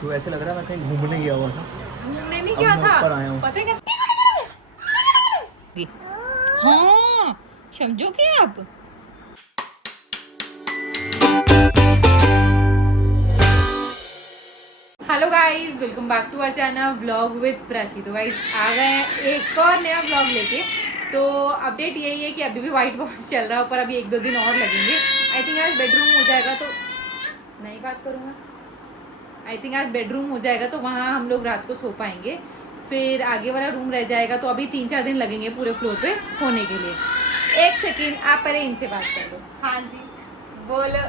तो ऐसे लग रहा है मैं कहीं घूमने गया हुआ था। घूमने नहीं गया था, ऊपर आया हूँ। पता है कैसे? हाँ, समझोगे आप? Hello guys, welcome back to our channel vlog with Prachi. तो गाइस आ गए हैं एक और नया व्लॉग लेके। तो अपडेट यही है कि अभी भी वाइट वॉश चल रहा है, पर अभी 1-2 दिन और लगेंगे। आई थिंक आज बेडरूम हो जाएगा तो नहीं बात करूँगा। आई थिंक आज बेडरूम हो जाएगा तो वहाँ हम लोग रात को सो पाएंगे। फिर आगे वाला रूम रह जाएगा, तो अभी 3-4 दिन लगेंगे पूरे फ्लोर पे होने के लिए। एक सेकेंड, आप पहले इनसे बात कर लो। हाँ जी, बोलो,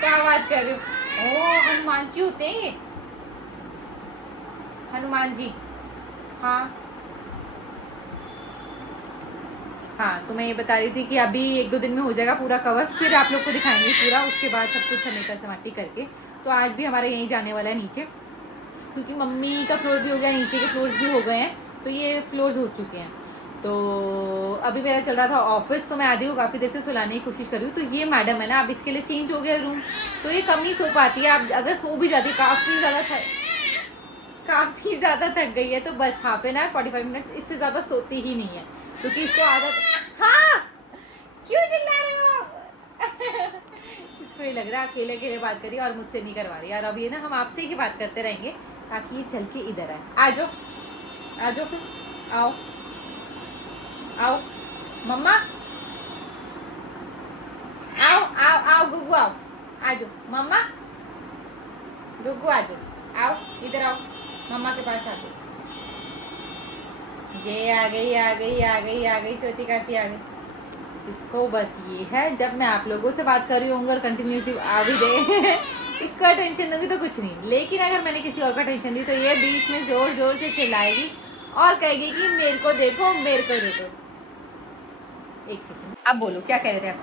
क्या बात कर रहे हो? ओ, हनुमान जी होते हैं ये, हनुमान जी। हाँ हाँ, तो मैं ये बता रही थी कि अभी 1-2 दिन में हो जाएगा पूरा कवर, फिर आप लोग को दिखाएंगे पूरा, उसके बाद सब कुछ समेटा समाटी करके। तो आज भी हमारा यहीं जाने वाला है नीचे, क्योंकि मम्मी का फ्लोर भी हो गया, नीचे के फ्लोर्स भी हो गए हैं, तो ये फ्लोर्स हो चुके हैं। तो अभी मेरा चल रहा था ऑफिस, तो मैं आधी को काफ़ी देर से सुलाने की कोशिश कर रही हूँ। तो ये मैडम है ना, अब इसके लिए चेंज हो गया रूम, तो ये कम ही सो पाती है। अब अगर सो भी जाती, काफ़ी ज़्यादा थक गई है, तो बस हाफ एन आवर 45 मिनट्स, इससे ज़्यादा सोती ही नहीं है, क्योंकि इसको आदत। हाँ, क्यों चिल्ला रहे हो आप? इसको ये लग रहा है अकेले अकेले बात करी और मुझसे नहीं करवा रही। और अब ये ना हम आपसे ही बात करते रहेंगे, ताकि ये चल के इधर आए। आ जाओ, आ जाओ, फिर आओ आओ मम्मा, आओ आओ आओ गुगू, आओ, आ जाओ मम्मा, गुगू आ जाओ, आओ इधर आओ, मम्मा के पास आ जाओ। ये आ गई आ गई आ गई आ गई, चौथी काकी आ गई। इसको बस ये है, जब मैं आप लोगों से बात कर रही हूँ और कंटिन्यूसली आ भी दे इसका टेंशन दूंगी तो कुछ नहीं, लेकिन अगर मैंने किसी और का टेंशन दी तो ये बीच में जोर जोर से चिल्लाएगी और कहेगी कि मेरे को देखो, मेरे को देखो। एक सेकंड, अब बोलो क्या कह रहे थे आप?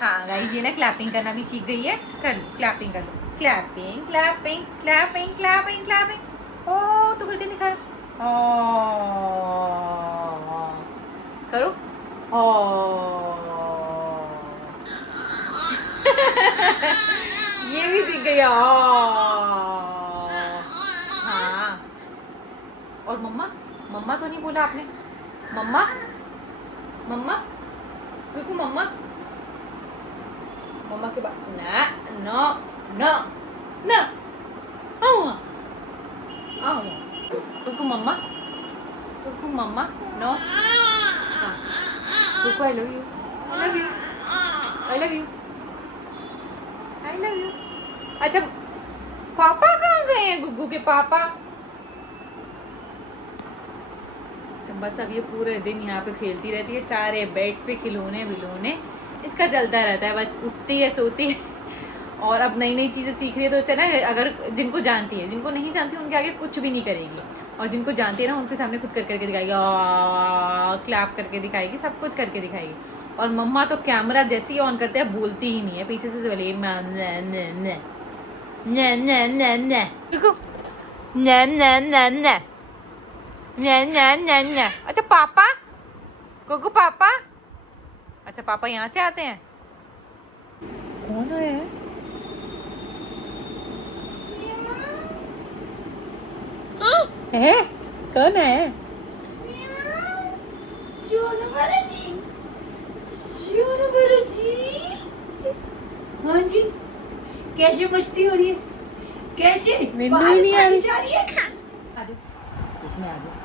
हाँ गाइस, ये ना क्लैपिंग करना भी सीख गई है। कर लो, क्लैपिंग कर लो, clapping clapping clapping clapping clapping. ओ, तो करके दिखाओ। ओ, करो। ओ, ये भी सीख गई। हाँ, और मम्मा, मम्मा तो नहीं बोला आपने। मम्मा, मम्मा, रुको मम्मा, मम्मा के बाद ना, नो नो ना, आओ आओ, रुको मम्मा, रुको मम्मा, नो। हाँ, रुको, I love you, I love you, I love you, I love you. अच्छा, पापा कहाँ गए हैं? गुग्गू के पापा। तो बस अब ये पूरे दिन यहाँ पे खेलती रहती है, सारे बेड्स पे खिलौने विलौने इसका चलता रहता है। बस उठती है, सोती है, और अब नई नई चीज़ें सीख रही है। तो इससे ना, अगर जिनको जानती है, जिनको नहीं जानती उनके आगे कुछ भी नहीं करेगी, और जिनको जानती है ना उनके सामने खुद करके दिखाएगी, क्लैप करके दिखाएगी, सब कुछ करके दिखाएगी। और मम्मा तो कैमरा जैसे ही ऑन करते हैं बोलती ही नहीं है, पीछे से बोले अच्छा पापा, गुगू पापा। अच्छा पापा यहाँ से आते हैं। कौन है? कौन है? हाँ जी, कैसे मस्ती हो रही है? कैसे? नींद ही नहीं आ रही। आ रही है? आ जाओ, इसमें आ जाओ।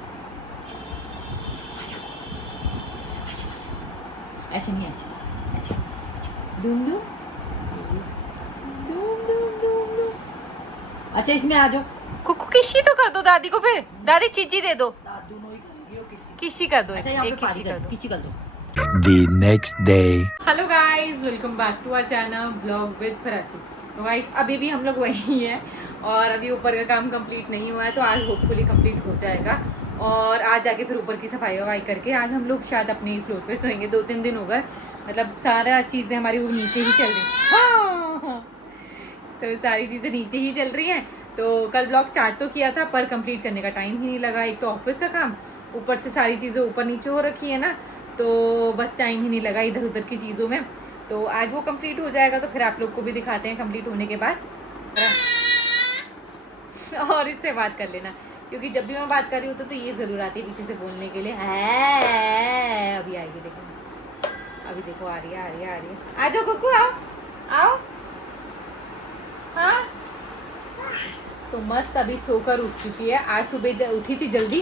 ऐसे नहीं, ऐसे ऐसे डूम डूम डूम डूम डूम डूम। अच्छा, इसमें आ जाओ। कुकू किसी तो कर दो दादी को, फिर दादी चीजी दे दो, दादू नो ही करेंगे, वो किसी किसी कर दो। अच्छा, यहाँ पे एक किसी कर दो। किसी कर दो। The next day. Hello guys, welcome back to our channel vlog with Prachi. तो गाइस अभी भी हम लोग वही हैं, और अभी ऊपर का काम कंप्लीट नहीं हुआ है, तो आज होपफुली कंप्लीट हो जाएगा। और आज जाके फिर ऊपर की सफाई वफाई करके आज हम लोग शायद अपने फ्लोर पे सोएंगे। 2-3 दिन हो गए, मतलब सारा चीज़ें हमारी वो नीचे ही चल रही। हाँ, तो सारी चीज़ें नीचे ही चल रही हैं। तो कल ब्लॉग स्टार्ट तो किया था, पर कंप्लीट करने का टाइम ही नहीं लगा। एक तो ऑफिस का काम, ऊपर से सारी चीज़ें ऊपर नीचे हो रखी है ना, तो बस टाइम ही नहीं लगा इधर उधर की चीज़ों में। तो आज वो कंप्लीट हो जाएगा, तो फिर आप लोग को भी दिखाते हैं कंप्लीट होने के बाद। और इससे बात कर लेना, क्योंकि जब भी मैं बात कर रही हूँ तो ये ज़रूर आती है पीछे से बोलने के लिए। है अभी आएगी, देखो अभी देखो आ रही है, आ रही है, आ रही है। आ जाओ कुकू, आओ आओ। हाँ तो मस्त अभी सोकर उठ चुकी है। आज सुबह उठी थी जल्दी,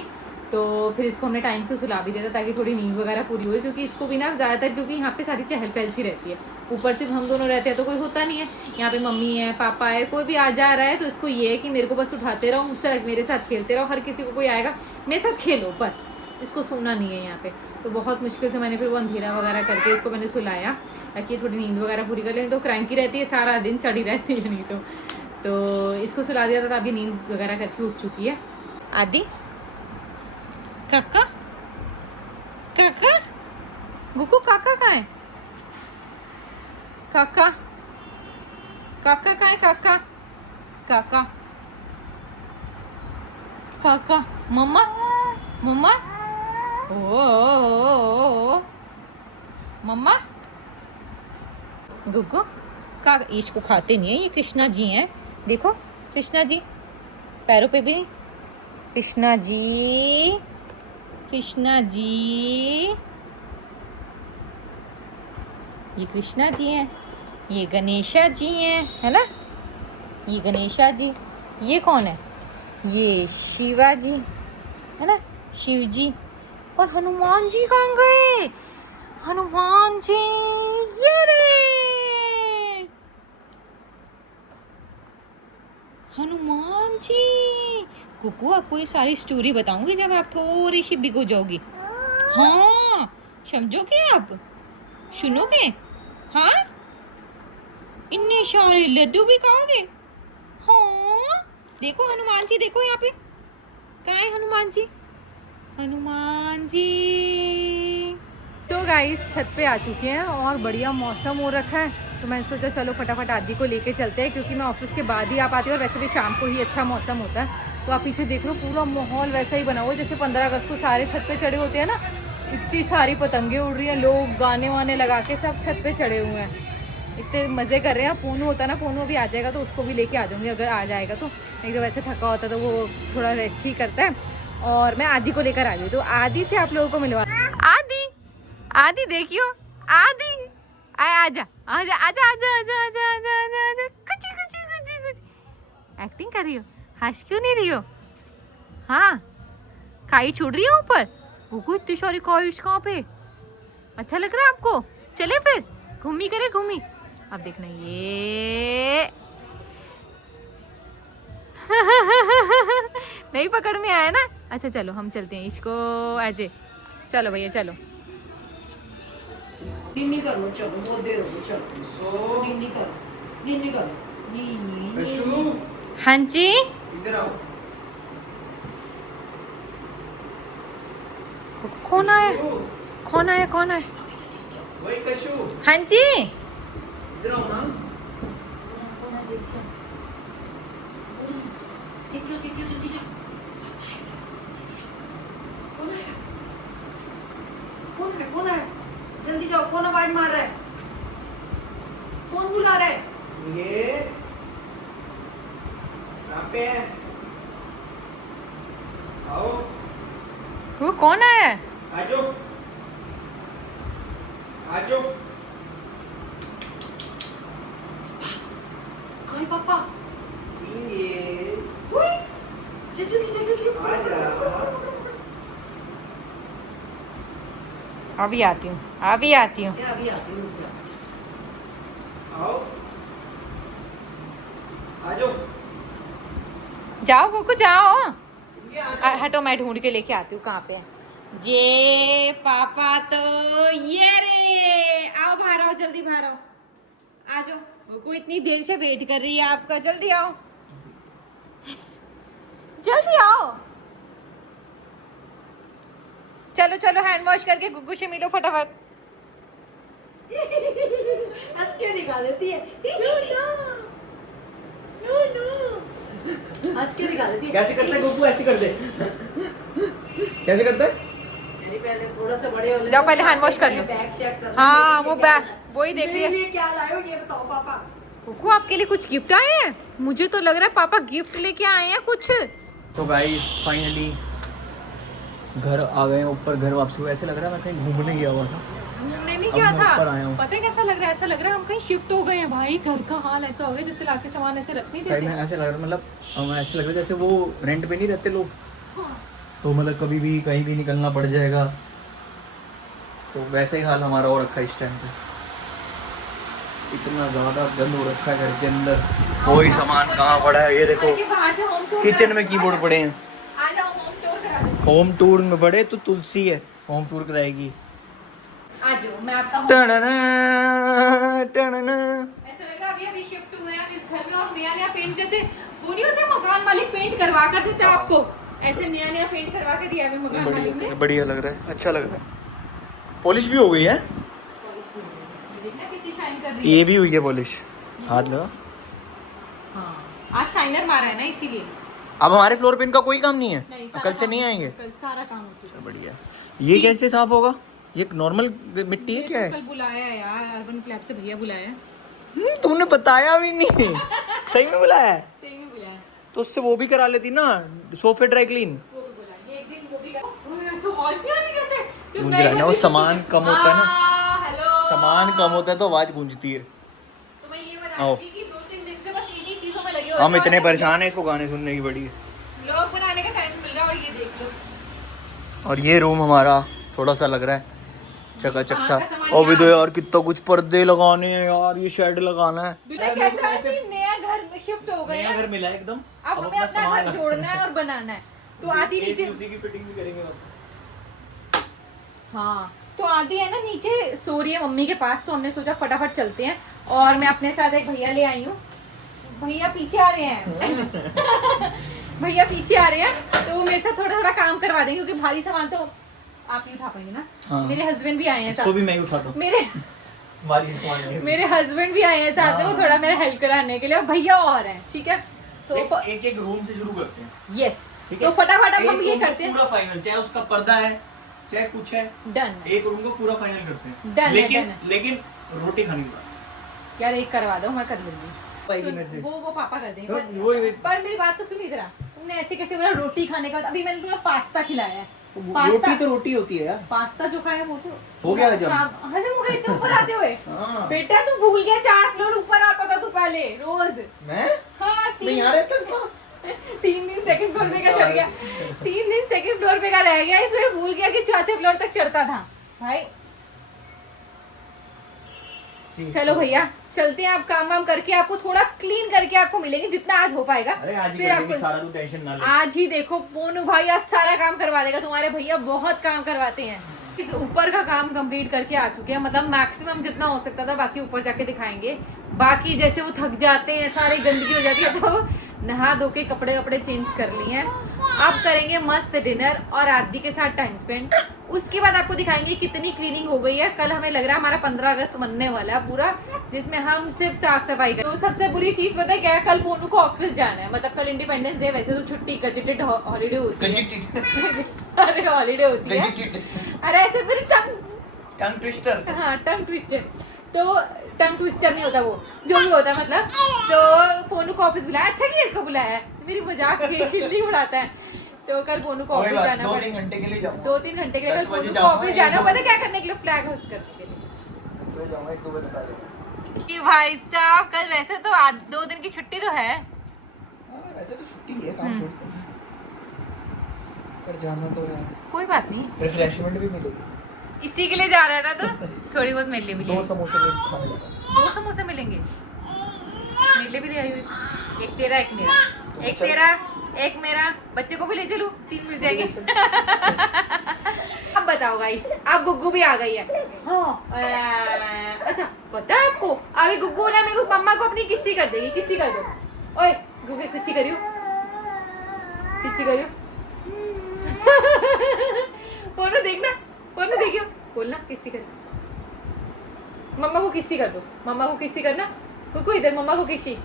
तो फिर इसको हमने टाइम से सुला भी दिया था ताकि थोड़ी नींद वगैरह पूरी हो, क्योंकि इसको भी ना ज़्यादातर, क्योंकि यहाँ पे सारी चहल पहल सी रहती है, ऊपर सिर्फ हम दोनों रहते हैं तो कोई होता नहीं है। यहाँ पे मम्मी है, पापा है, कोई भी आ जा रहा है तो इसको ये है कि मेरे को बस उठाते रहो, मुझसे मेरे साथ खेलते रहो। हर किसी को कोई आएगा मेरे साथ खेलो, बस इसको सोना नहीं है यहाँ पे। तो बहुत मुश्किल से मैंने फिर वो अंधेरा वगैरह करके इसको मैंने सुलाया ताकि थोड़ी नींद वगैरह पूरी कर लें। तो क्रैंकी रहती है सारा दिन, चढ़ी रहती है नहीं तो इसको सुला दिया था, अभी नींद वगैरह करके उठ चुकी है। आदि काका, काका गुकू, काका कहाँ है? काका, काका कहाँ है? काका, काका, काका, मम्मा, मम्मा, ओ मम्मा, गुगू का इसको खाते नहीं है, ये कृष्णा जी हैं, देखो कृष्णा जी पैरों पे भी। कृष्णा जी, कृष्णा जी, ये कृष्णा जी हैं, ये गणेशा जी हैं, है ना, ये गणेशा जी। ये कौन है? ये शिवा जी, है ना, शिव जी। और हनुमान जी कहाँ गए? हनुमान जी ये रे, हनुमान जी। कुकू आपको ये सारी स्टोरी बताऊंगी जब आप थोड़ी सी बिग हो जाओगी। हाँ समझोगे आप, सुनोगे? हाँ इतने सारे लड्डू भी खाओगे? हाँ देखो हनुमान जी, देखो यहाँ पे कहाँ है हनुमान जी? हनुमान जी। तो गाइस छत पे आ चुके हैं और बढ़िया मौसम हो रखा है, तो मैंने सोचा चलो फटाफट आदि को लेके चलते हैं, क्योंकि मैं ऑफिस के बाद ही आ पाती हूँ और वैसे भी शाम को ही अच्छा मौसम होता है। तो आप पीछे देख लो पूरा माहौल वैसा ही बना हुआ जैसे 15 अगस्त को सारे छत पे चढ़े होते हैं ना, इतनी सारी पतंगे उड़ रही हैं, लोग गाने वाने लगा के सब छत पे चढ़े हुए हैं, इतने मज़े कर रहे हैं। पोनू होता ना, पोनू अभी आ जाएगा तो उसको भी लेके आ जाऊँगी अगर आ जाएगा तो, नहीं तो वैसे थका होता तो वो थोड़ा रेस्ट ही करता है। और मैं आदि को लेकर आ गई, तो आदि से आप लोगों को मिलवा। आदि, आदि देखियो, आदि आजा आजा आजा आजा आजा आजा आजा आजा आजा, कुछ कुछ कुछ कुछ एक्टिंग कर रही हो, हंस क्यों नहीं रही हो? हाँ काइट छूट रही है ऊपर, वो इतनी सारी काइट्स कहाँ पे? अच्छा लग रहा है आपको? चले फिर घूमी करे, घूमी। अब देखना ये नहीं पकड़ में आया ना। अच्छा चलो हम चलते हैं, इसको अजय चलो भैया चलो। नीनी करो, चलो बहुत देर हो गई, चलो नीनी करो, नीनी करो, नीनी। हाँ जी इधर आओ। कौन आया? कौन आया? कौन आया? वही कशु। हाँ जी इधर आओ ना। देखियो देखियो जल्दी जाओ। कौन आया? कौन है? कौन है? जल्दी जाओ, कौन आवाज मार रहा है? कौन बुला रहा है? ये कहाँ पे है? आओ। वो कौन आया? आजो आजो। कहाँ है पापा? ये ओए जल्दी जल्दी आजा। अभी आती हूँ, अभी आती हूँ। अभी आती हूँ, रुक जाओ। आओ आजो। जाओ कुकू जाओ। ये आजो। हटो मैं ढूंढ के लेके आती हूँ कहाँ पे है। ये पापा तो ये रे, आओ बाहर आओ, जल्दी बाहर आओ, आ जाओ। कुकू इतनी देर से वेट कर रही है आपका, जल्दी आओ, जल्दी आओ। चलो चलो हैंड वॉश करके गुग्गू से मिलो फटाफट। हंस के निकाल देती है। हंस के निकाल देती है। कैसे करता है गुग्गू? ऐसे कर दे। कैसे करता है? पहले थोड़ा सा बड़े हो ले। जाओ पहले हैंड वॉश कर लो। बैग चेक कर। हाँ वो बैग वही देख रही है। ये क्या लाए हो ये बताओ पापा। कुकू आपके लिए कुछ गिफ्ट आए हैं? मुझे तो लग रहा है पापा गिफ्ट लेके आए हैं कुछ। तो गाइस फाइनली घर आ गए हैं, ऊपर घर वापसी हुआ। ऐसे लग रहा है मैं कहीं घूमने गया हुआ था। घूमने नहीं अब गया मैं था, ऊपर आया हूँ। पता है कैसा लग रहा है? ऐसा लग रहा है हम कहीं शिफ्ट हो गए हैं भाई। घर का हाल ऐसा हो गया जैसे लाके सामान ऐसे रख नहीं सही में देते। ऐसे लग रहा है, मतलब ऐसे लग रहा है जैसे वो रेंट पे नहीं रहते लोग, तो मतलब कभी भी कहीं भी निकलना पड़ जाएगा। तो वैसे ही हाल हमारा हो रखा है इस टाइम पे। इतना ज़्यादा गंद हो रखा है घर के अंदर। कोई सामान कहाँ पड़ा है ये देखो। बाहर से होम टूर किचन में कीबोर्ड पड़े हैं। आ जाओ होम टूर करा दो। होम टूर में पड़े तो तुलसी है, होम टूर कराएगी। आ जाओ मैं आपका टनना, टनना। ऐसा लग रहा है अभी शिफ्ट हुए हैं इस घर में और नया नया पेंट, जैसे वो नहीं होते मकान मालिक पेंट करवा कर देते हैं आपको, ऐसे नया नया पेंट करवा के दिया है मकान मालिक ने। बढ़िया लग रहा है, अच्छा लग रहा है। पॉलिश भी हो गई है, देखना कितनी शाइन कर रही है। ये भी हुई है पॉलिश। हाथ लगा। हाँ आज शाइनर मारा है ना इसीलिए। अब हमारे फ्लोर पे इनका कोई काम नहीं है, नहीं, सारा कल से काम- नहीं आएंगे। कल सारा काम हो चुका है। बढ़िया। ये कैसे साफ होगा? ये नॉर्मल मिट्टी है ये क्या तो है? कल बुलाया है यार, अर्बन क्लैब से भैया बुलाया है। तूने बताया भी नहीं। सही में बुलाया है? सही में बुलाया है। तो उससे वो भी करा लेती ना, सोफे ड्राई क्लीन। वो भी बुलाया है। एक दिन वो भी कर ऐसे आवाज नहीं आ रही जैसे जब गूंज नए रहा है घर ना, वो में सामान शिफ्ट कम होता है ना। हाँ, हेलो सामान कम होता है तो आवाज गूंजती है। तो मैं ये बता आओ। रही थी कि 2-3 दिन से बस इन्हीं चीजों में लगे हुए हम थे। इतने और परेशान हैं इसको गाने सुनने की बड़ी। व्लॉग बनाने का टाइम मिल रहा है और ये देख लो। और ये रूम हमारा थोड़ा सा लग रहा है चकाचक सा। कहाँ का सामान और भी तो यहाँ? यार कितना कुछ पर्दे लगाने हैं यार, ये शेड लगाना है। बेटा कैसा है कि नया घर में शिफ्ट हो गए हैं, मिला एकदम। अब हमें अपना घर जोड़ना है और बनाना है। तो आधी नीचे उसी की फिटिंग भी करेंगे। हाँ तो आधी है ना नीचे सो रही है मम्मी के पास, तो हमने सोचा फटाफट चलते हैं। और मैं अपने साथ एक भैया ले आई हूँ। भैया पीछे आ रहे हैं। भैया पीछे आ रहे हैं तो वो मेरे साथ थोड़ा थोड़ा काम करवा देंगे, क्योंकि भारी सामान तो आप ही उठा पाएंगे ना। हाँ। मेरे हस्बैंड भी आए हैं इसको साथ। भी मैं ही उठाता हूँ। मेरे हस्बैंड भी आए हैं साथ में, वो थोड़ा मेरा हेल्प कराने के लिए, और भैया और हैं, ठीक है। तो एक एक रूम से शुरू करते हैं। यस, ठीक है? तो फटाफट अब हम एक ये रूम को करते हैं। पूरा फाइनल, चाहे उसका पर्दा है चाहे कुछ है, डन एक रूम को पूरा फाइनल करते हैं। Done है, लेकिन done है। लेकिन रोटी खानी पड़ा। यार एक करवा दो, मैं कर लूंगी। पाएगी मेरे से। वो पापा कर देंगे। वो- पर मेरी बात तो सुन इधर आ। तुमने ऐसे कैसे बोला रोटी खाने के बाद? अभी मैंने तुम्हें पास्ता खिलाया है। रोटी तो रोटी होती है यार। पास्ता जो खाया वो तो हो गया हजम। हजम हो गया इतने ऊपर आते हुए। हाँ। बेटा तू भूल गया 4 फ्लोर ऊपर आता था तू पहले रोज। मैं हाँ मैं यहाँ रहता था। 3 दिन सेकंड फ्लोर पे का चढ़ गया। 3 दिन सेकंड फ्लोर पे का रह गया, इसमें भूल गया कि 4थे फ्लोर तक चढ़ता था भाई। चलो भैया चलते हैं, आप काम वाम करके आपको थोड़ा क्लीन करके आपको मिलेंगे जितना आज हो पाएगा। अरे आज ही फिर कर देंगे, आपको सारा तू टेंशन ना ले। आज ही देखो पोनू भाई आज सारा काम करवा देगा। तुम्हारे भैया बहुत काम करवाते हैं। इस ऊपर का काम कंप्लीट करके आ चुके हैं, मतलब मैक्सिमम जितना हो सकता था, बाकी ऊपर जाके दिखाएंगे। बाकी जैसे वो थक जाते हैं, सारी गंदगी हो जाती है, तो नहा धो के कपड़े वपड़े चेंज कर लिए हैं। अब करेंगे मस्त डिनर और आदि के साथ टाइम स्पेंड। उसके बाद आपको दिखाएंगे कितनी क्लीनिंग हो गई है। कल हमें लग रहा है हमारा 15 अगस्त बनने वाला है पूरा, जिसमें हम सिर्फ साफ सफाई करें। तो सबसे बुरी चीज पता है क्या है? कल पोनू को ऑफिस जाना है, मतलब कल इंडिपेंडेंस डे। वैसे तो छुट्टी गजेटेड हॉलीडे होती है। अरे हॉलीडे होती है। अरे ऐसे फिर टंग ट्विस्टर। हाँ टंग ट्विस्टर। तो टंग ट्विस्टर नहीं होता, वो जो भी होता है मतलब। तो पोनू को ऑफिस बुलाया। अच्छा किया इसको बुलाया है, मेरी मजाक की खिल्ली उड़ाता है। तो कल पोनू को ऑफिस जाना 2-3 घंटे के लिए जाऊंगा। 2-3 घंटे के लिए 10 कल बजे पोनू को जाऊंगा, ऑफिस एक जाना। दो पता है क्या करने के लिए? फ्लैग होस्ट करने के लिए। 10 बजे जाऊंगा, 1-2 बजे तक आ जाऊंगा। कि भाई साहब कल वैसे तो 2 दिन की छुट्टी तो है। वैसे तो छुट्टी है, काम थोड़ी करना। पर जाना तो है, कोई बात नहीं, रिफ्रेशमेंट भी मिलेगी। इसी के लिए जा रहा है ना, तो थोड़ी बहुत मेरे लिए भी ले 2 समोसे ले खाने लगा। 2 समोसे मिलेंगे मेरे लिए भी ले आई हुई। एक तेरा एक मेरा, एक तेरा एक मेरा। बच्चे को भी ले चलूं, 3 मिल जाएंगे। अब बताओ गाइस, अब गुग्गू भी आ गई है। हाँ अच्छा पता है आपको, अभी गुग्गू ना मेरे को मम्मा को अपनी किस्सी कर देगी। किस्सी कर दो। ओए गुग्गू किस्सी करियो, किस्सी करियो। पोनू देखना, पोनू देखियो, बोलना किस्सी कर। मम्मा को किस्सी कर दो, मम्मा को किस्सी करना। कुकू इधर मम्मा को किस्सी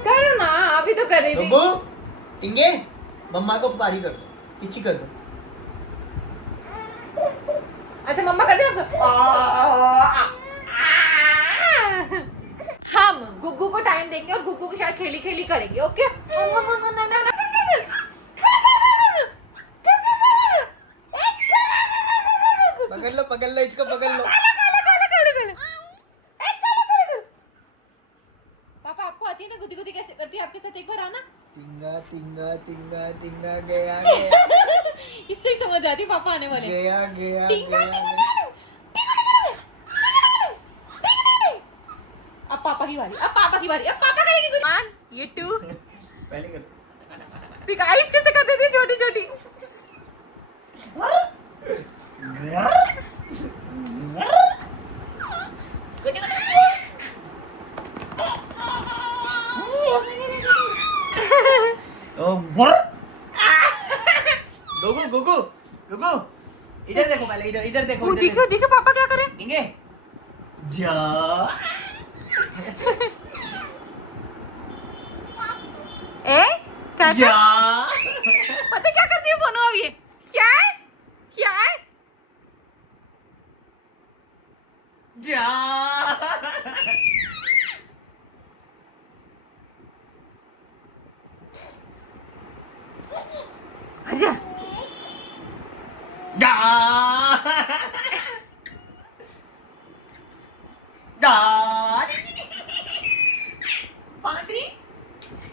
करो ना, अभी तो कर रही थी। इंगे मम्मा को पारी कर दो, किची कर दो। अच्छा मम्मा कर दे आपको। हम गुग्गू को टाइम देंगे और गुग्गू के साथ खेली खेली करेंगे, ओके? पकड़ लो इसको पकड़ लो। पापा आपको आती है ना गुदी गुदी कैसे करती है? आपके साथ एक बार आना। टिंगा टिंगा टिंगा टिंगा गया गया इससे ही समझ आती है पापा आने वाले। गया गया टिंगा, गया। अब पापा की बारी, अब पापा की बारी, अब पापा करेंगे कुछ। 1 ये 2 पहले कर। दिखाइस कैसे करते थे छोटी छोटी। गुगु गुगु गुगु इधर देखो, पहले इधर देखो। वो देखो देखो पापा क्या करे। टिंगे जा। ए क्या जा। पता क्या कर रही है बोनो? अब ये क्या है? क्या है? जा। आजा। जा। जा। बांदरी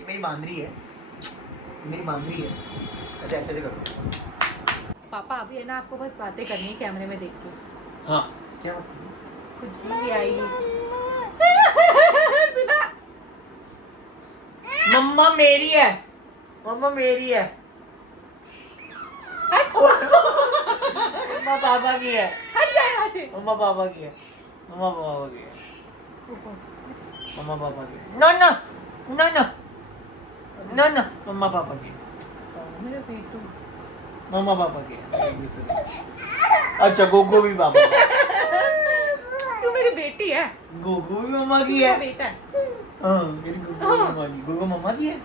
मेरी बांदरी है, मेरी बांदरी है। अच्छा ऐसे करो। पापा अभी है ना आपको बस बातें करनी है कैमरे में देख के। हाँ क्या कुछ भी आई सुना? मम्मा मेरी है, मम्मा मेरी है। मम्मा पापा की है, हट जा यहाँ से। मम्मा पापा की है, मम्मा पापा की है, मम्मा पापा की है। No no no no no no मम्मा पापा की है, मेरा पेटू। मम्मा पापा की है। अच्छा गोगो भी पापा का। तू मेरी बेटी है। गोगो भी मम्मा की मेरा है। बेटा है। हाँ मेरी गोगो भी मम्मा की, गोगो मम्मा की है।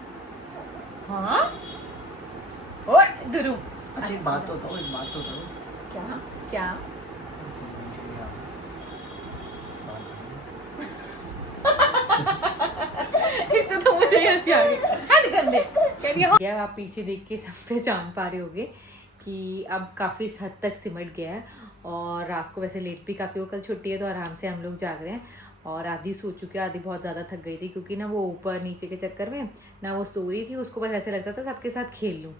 हाँ ओए दुरू। अच्छा एक बात तो बताओ, एक बात तो बताओ। क्या क्या? इससे तो मुझे हंसी आ गई। हट गंदे। कह रही है आप पीछे देख के सब पहचान पा रहे होगे कि अब काफ़ी हद तक सिमट गया है और रात को वैसे लेट भी काफ़ी हो। कल छुट्टी है तो आराम से हम लोग जाग रहे हैं और आधी सो चुकी है, आधी बहुत ज़्यादा थक गई थी क्योंकि ना वो ऊपर नीचे के चक्कर में ना वो सो रही थी। उसको बस ऐसे लगता था सबके साथ खेल लूँ,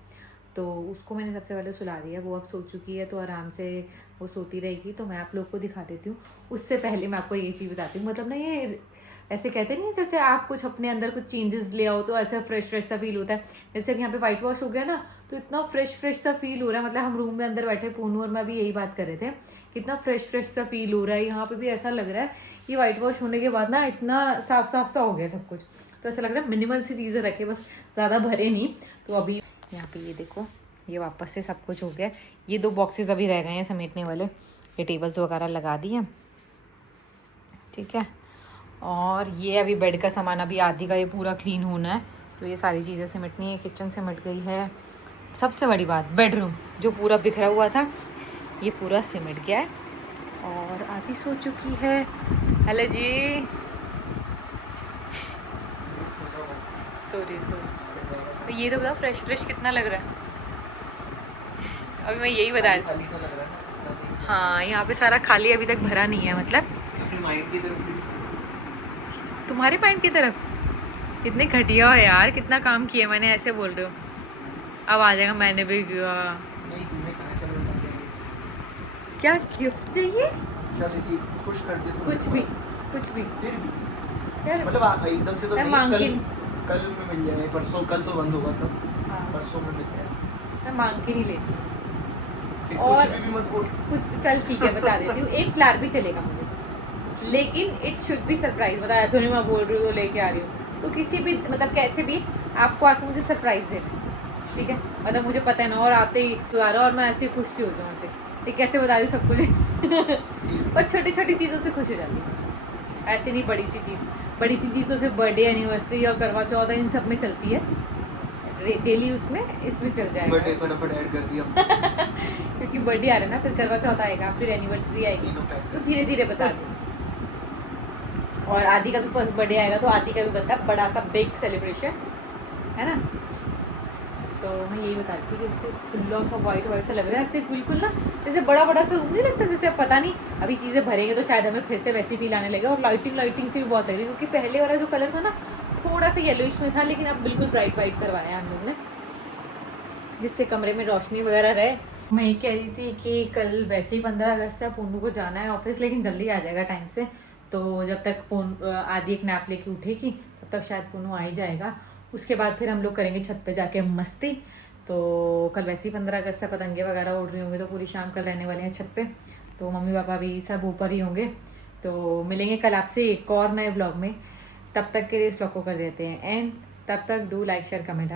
तो उसको मैंने सबसे पहले सुला दिया। वो अब सो चुकी है तो आराम से वो सोती रहेगी। तो मैं आप लोग को दिखा देती हूँ। उससे पहले मैं आपको ये चीज़ बताती हूँ, मतलब ना ये ऐसे कहते नहीं जैसे आप कुछ अपने अंदर कुछ चेंजेस ले आओ तो ऐसा फ्रेश सा फील होता है। जैसे कि यहाँ पे वाइट वॉश हो गया ना तो इतना फ्रेश सा फील हो रहा है। मतलब हम रूम में अंदर बैठे पूनू और मैं भी यही बात कर रहे थे, कितना फ्रेश सा फील हो रहा है। यहाँ पे भी ऐसा लग रहा है कि वाइट वॉश होने के बाद ना इतना साफ सा हो गया सब कुछ। तो ऐसा लग रहा है मिनिमल सी चीज़ें रखे, बस ज़्यादा भरे नहीं। तो अभी यहाँ पे ये देखो, ये वापस से सब कुछ हो गया। ये 2 बॉक्सेस अभी रह गए हैं समेटने वाले। ये टेबल्स वगैरह लगा दिए, ठीक है। और ये अभी बेड का सामान अभी आधी का ये पूरा क्लीन होना है। तो ये सारी चीज़ें सिमटनी है। किचन सिमट गई है। सबसे बड़ी बात बेडरूम जो पूरा बिखरा हुआ था ये पूरा सिमट गया है और आधी सो चुकी है। हेलो जी, सॉरी। तो ये तो बताओ फ्रेश कितना लग रहा है? अभी मैं यही बता रही। खाली सा लग रहा है ना ससुराल। हाँ यहाँ पे सारा खाली अभी तक भरा नहीं है। मतलब अपनी माइंड की तरफ तुम्हारे माइंड की तरफ कितने घटिया हो यार, कितना काम किया मैंने, ऐसे बोल रहे हो। अब आ जाएगा मैंने भी किया। नहीं तुमने कहा चलो बताते हैं। क्या गिफ्ट चाहिए? चल इसी खुश कर दे कुछ भी फिर भी यार मतलब एकदम से तो मैं नहीं, मांग कल के कल में मिल जाएगा। परसों, कल तो बंद होगा सब, हाँ, परसों में मिल जाएगा। मैं मांग के नहीं लेती। फिर और कुछ भी मत बोल। कुछ चल ठीक है बता देती हूँ। एक फ्लावर भी चलेगा मुझे, लेकिन इट शुड बी सरप्राइज। बताया ऐसा नहीं मैं बोल रही हूँ लेके आ रही हूँ। तो किसी भी मतलब कैसे भी आपको आके मुझे सरप्राइज देना, ठीक है। मतलब मुझे पता है ना, और आते ही दोबारा और मैं ऐसे खुश सी हो जाऊँ। ऐसे ठीक कैसे बता रही हूँ सब कुछ पर छोटी छोटी चीज़ों से खुश हो जाती हूँ, ऐसे नहीं बड़ी सी चीज़। बड़ी सी चीज़ों से बर्थडे, एनिवर्सरी और करवा चौथ इन सब में चलती है डेली, उसमें इसमें चल जाएगा। बर्थडे फटाफट ऐड कर दिया क्योंकि बर्थडे आ रहा है ना, फिर करवा चौथ आएगा, फिर एनिवर्सरी आएगी, तीनों पैक तो धीरे धीरे बता दूँ। और आदि का भी फर्स्ट बर्थडे आएगा तो आदि का भी बनता है बड़ा सा बिग सेलिब्रेशन, है ना। तो मैं यही बता रही थी कि जैसे खुला सा वाइट वाइट सा लग रहा है, ऐसे बिल्कुल ना जैसे बड़ा बड़ा सा रूम नहीं लगता, जैसे अब पता नहीं अभी चीज़ें भरेंगे तो शायद हमें फिर से वैसी फील आने लगेगा। और लाइटिंग से भी बहुत लग रही है, क्योंकि पहले वाला जो कलर था ना थोड़ा सा येलोइश में था, लेकिन अब बिल्कुल ब्राइट वाइट करवाया है हम लोग ने, जिससे कमरे में रोशनी वगैरह रहे। मैं ये कह रही थी कि कल वैसे ही 15 अगस्त है, पूनू को जाना है ऑफिस, लेकिन जल्दी आ जाएगा टाइम से। तो जब तक आदि एक नैप लेके उठेगी तब तक शायद पूनू आ ही जाएगा। उसके बाद फिर हम लोग करेंगे छत पे जाके मस्ती। तो कल वैसे ही 15 अगस्त है, पतंगे वगैरह उड़ रही होंगी, तो पूरी शाम कल रहने वाले हैं छत पे। तो मम्मी पापा भी सब ऊपर ही होंगे। तो मिलेंगे कल आपसे एक और नए ब्लॉग में। तब तक के लिए इस ब्लॉग को कर देते हैं एंड। तब तक डू लाइक शेयर कमेंट।